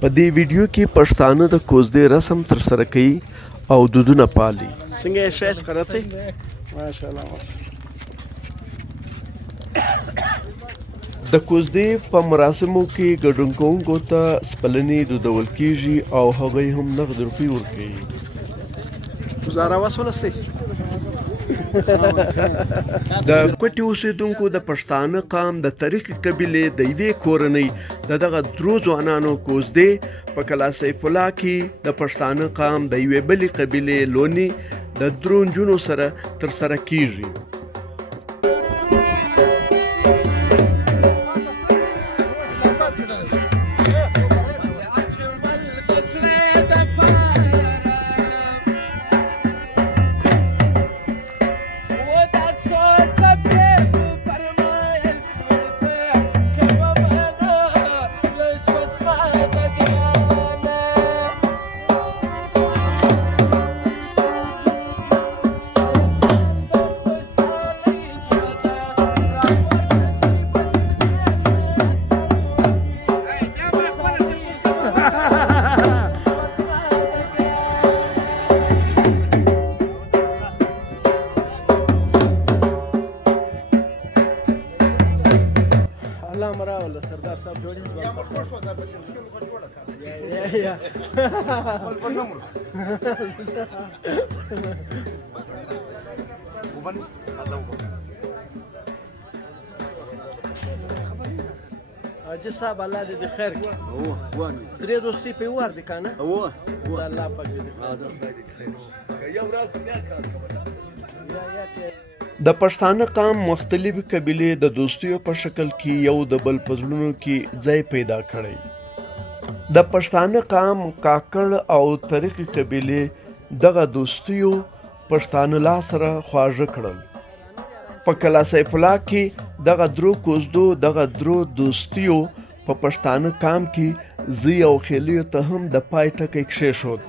په دې ویډیو کې پښتانه د کوزدی رسم ترسره کوي او دودونه پالي. څنګه یې ښایست قرته ماشاءالله. د کوزدی په مراسمو کې ګډون کوونکو ته سپلنې دودول کیږي او هغوی هم نغد روپۍ ورکوي. گزاره وسولستی د کوټي اوسیدونکو د پښتانه قام د تاریخي قبیلې د یوې کورنۍ د دغه درو ځوانانو کوزدی په قلعه سیف الله کې د پښتانه قام د یوې بلې قبیلې لوڼی د درو نجونو سره ترسره کیږي. الله مراوله سردار صاحب جوړی حاجی صاحب الله دې خیر کړي. درې دوستي په ور دي کنه الله پاک دې د پښتانه قام مختلفې قبیلې د دوستیو په شکل کې یو د بل په زړونو کې ځای پیدا کړی. د پښتانه قام کاکړ او تاریخي قبیلې دغه دوستیو پښتانه لا سره خواږه کړل. په قلعه سیف الله کې دغه درو کوزدو دغه درو دوستیو په پښتانه قام کې زی او خیلیو ته هم د پای ټکی کښېښود.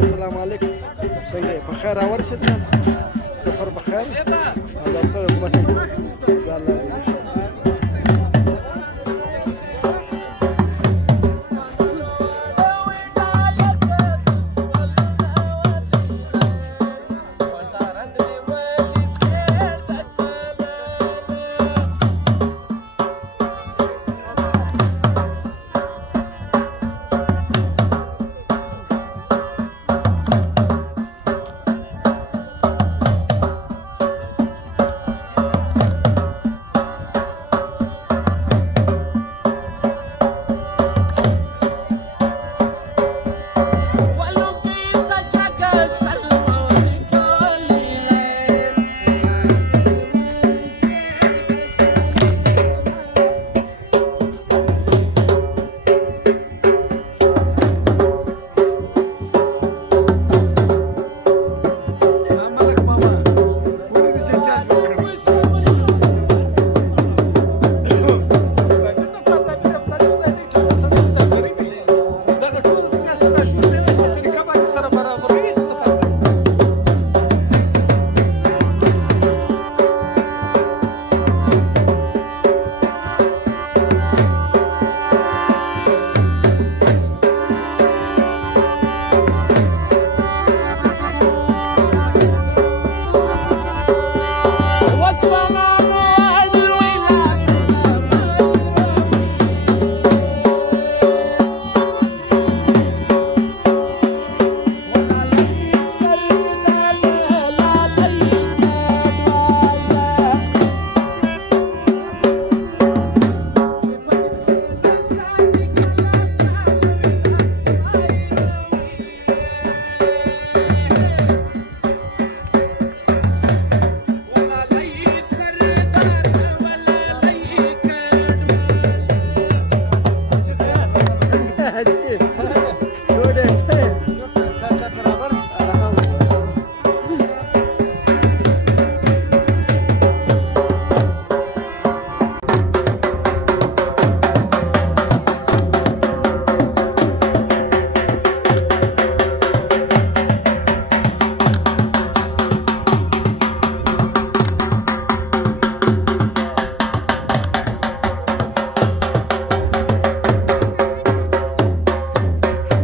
السلام علیکم. څنګه په خیر راورسېد؟ سفر په خیر؟ الله سره